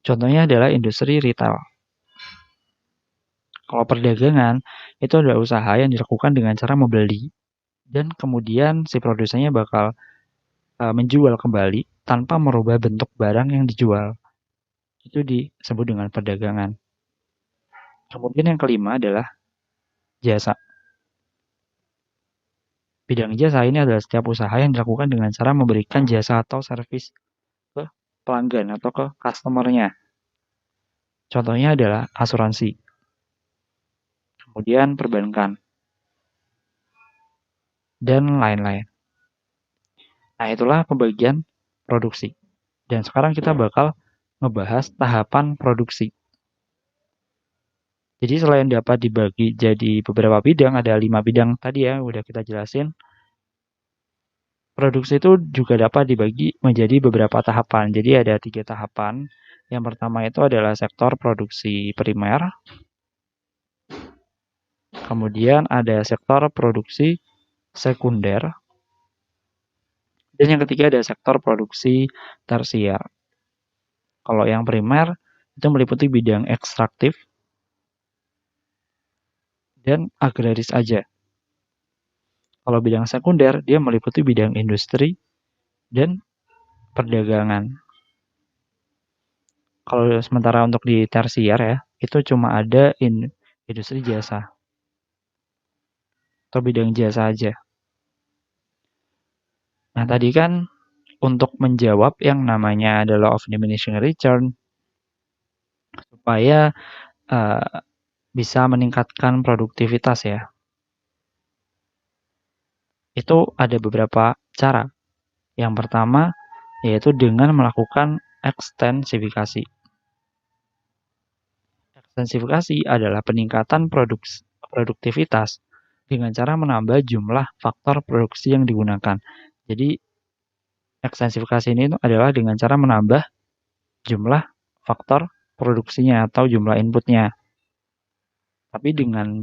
Contohnya adalah industri retail. Kalau perdagangan, itu adalah usaha yang dilakukan dengan cara membeli dan kemudian si produsennya bakal menjual kembali tanpa merubah bentuk barang yang dijual. Itu disebut dengan perdagangan. Kemudian yang kelima adalah jasa. Bidang jasa ini adalah setiap usaha yang dilakukan dengan cara memberikan jasa atau servis ke pelanggan atau ke customer-nya. Contohnya adalah asuransi, kemudian perbankan, dan lain-lain. Nah, itulah pembagian produksi. Dan sekarang kita bakal ngebahas tahapan produksi. Jadi selain dapat dibagi jadi beberapa bidang, ada 5 bidang tadi ya, udah kita jelasin. Produksi itu juga dapat dibagi menjadi beberapa tahapan. Jadi ada 3 tahapan. Yang pertama itu adalah sektor produksi primer. Kemudian ada sektor produksi sekunder. Dan yang ketiga ada sektor produksi tersier. Kalau yang primer itu meliputi bidang ekstraktif dan agraris aja. Kalau bidang sekunder, dia meliputi bidang industri dan perdagangan. Kalau sementara untuk di tersier ya, itu cuma ada industri jasa atau bidang jasa aja. Nah, tadi kan untuk menjawab yang namanya the law of diminishing return supaya bisa meningkatkan produktivitas ya. Itu ada beberapa cara. Yang pertama yaitu dengan melakukan ekstensifikasi. Ekstensifikasi adalah peningkatan produktivitas dengan cara menambah jumlah faktor produksi yang digunakan. Jadi ekstensifikasi ini adalah dengan cara menambah jumlah faktor produksinya atau jumlah inputnya. Tapi dengan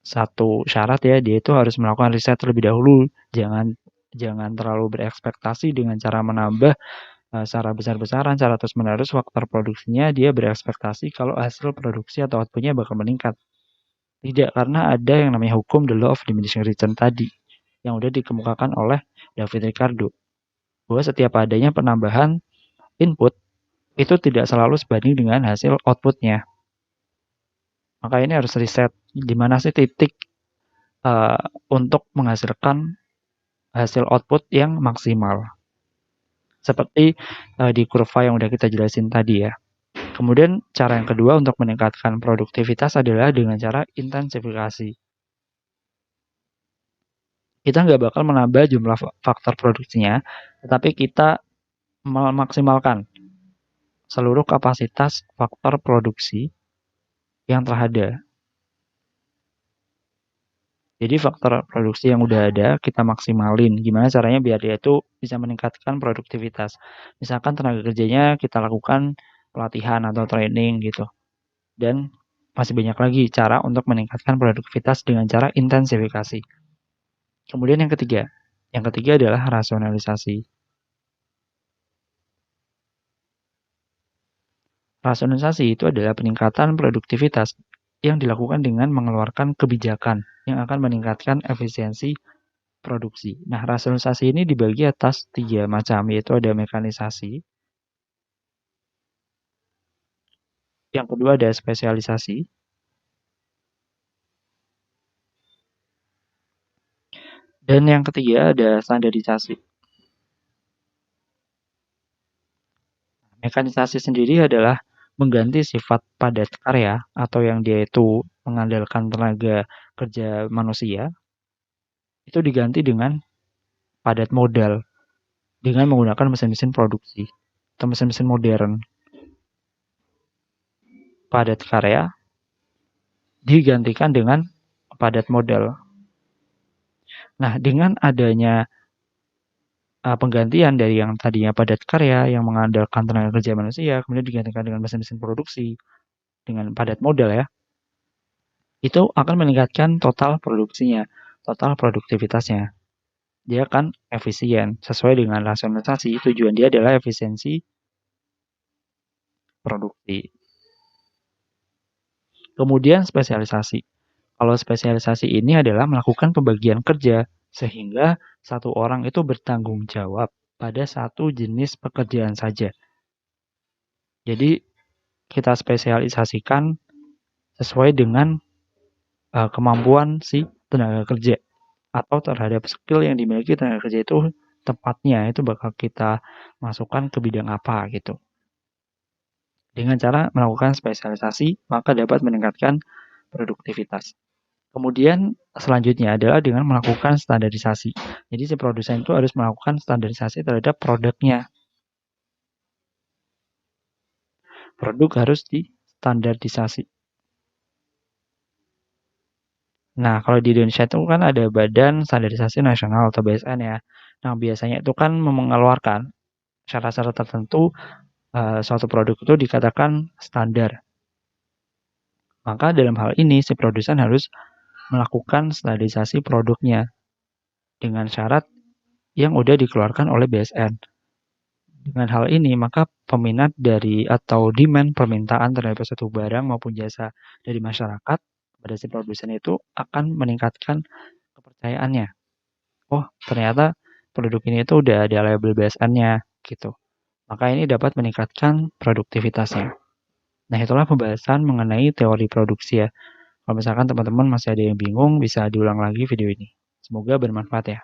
satu syarat ya, dia itu harus melakukan riset terlebih dahulu. Jangan terlalu berekspektasi dengan cara menambah secara besar-besaran, secara terus-menerus faktor produksinya, dia berekspektasi kalau hasil produksi atau outputnya bakal meningkat. Tidak, karena ada yang namanya hukum the law of diminishing return tadi, yang udah dikemukakan oleh David Ricardo, bahwa setiap adanya penambahan input, itu tidak selalu sebanding dengan hasil outputnya. Maka ini harus riset, di mana sih titik untuk menghasilkan hasil output yang maksimal. Seperti di kurva yang udah kita jelasin tadi ya. Kemudian cara yang kedua untuk meningkatkan produktivitas adalah dengan cara intensifikasi. Kita nggak bakal menambah jumlah faktor produksinya, tetapi kita memaksimalkan seluruh kapasitas faktor produksi yang telah ada. Jadi faktor produksi yang udah ada kita maksimalin. Gimana caranya biar dia itu bisa meningkatkan produktivitas. Misalkan tenaga kerjanya kita lakukan pelatihan atau training gitu. Dan masih banyak lagi cara untuk meningkatkan produktivitas dengan cara intensifikasi. Kemudian yang ketiga adalah rasionalisasi. Rasionalisasi itu adalah peningkatan produktivitas yang dilakukan dengan mengeluarkan kebijakan yang akan meningkatkan efisiensi produksi. Nah, rasionalisasi ini dibagi atas 3 macam, yaitu ada mekanisasi, yang kedua ada spesialisasi, dan yang ketiga ada standarisasi. Mekanisasi sendiri adalah mengganti sifat padat karya atau yang dia itu mengandalkan tenaga kerja manusia, itu diganti dengan padat modal dengan menggunakan mesin-mesin produksi atau mesin-mesin modern. Padat karya digantikan dengan padat modal. Nah, dengan adanya penggantian dari yang tadinya padat karya yang mengandalkan tenaga kerja manusia, kemudian digantikan dengan mesin-mesin produksi dengan padat modal ya, itu akan meningkatkan total produksinya, total produktivitasnya. Dia akan efisien sesuai dengan rasionalisasi. Tujuan dia adalah efisiensi produksi. Kemudian spesialisasi. Kalau spesialisasi ini adalah melakukan pembagian kerja sehingga satu orang itu bertanggung jawab pada satu jenis pekerjaan saja. Jadi kita spesialisasikan sesuai dengan kemampuan si tenaga kerja atau terhadap skill yang dimiliki tenaga kerja itu tepatnya itu bakal kita masukkan ke bidang apa gitu. Dengan cara melakukan spesialisasi maka dapat meningkatkan produktivitas. Kemudian selanjutnya adalah dengan melakukan standarisasi. Jadi si produsen itu harus melakukan standarisasi terhadap produknya. produk harus distandardisasi. Nah, kalau di Indonesia itu kan ada Badan Standarisasi Nasional atau BSN ya. Nah, biasanya itu kan mengeluarkan syarat-syarat tertentu suatu produk itu dikatakan standar. Maka dalam hal ini si produsen harus melakukan standarisasi produknya dengan syarat yang udah dikeluarkan oleh BSN. Dengan hal ini, maka peminat dari atau demand permintaan terhadap suatu barang maupun jasa dari masyarakat pada si produsen itu akan meningkatkan kepercayaannya. Oh, ternyata produk ini itu udah ada label BSN-nya gitu. Maka ini dapat meningkatkan produktivitasnya. Nah, itulah pembahasan mengenai teori produksi ya. Kalau misalkan teman-teman masih ada yang bingung, bisa diulang lagi video ini. Semoga bermanfaat ya.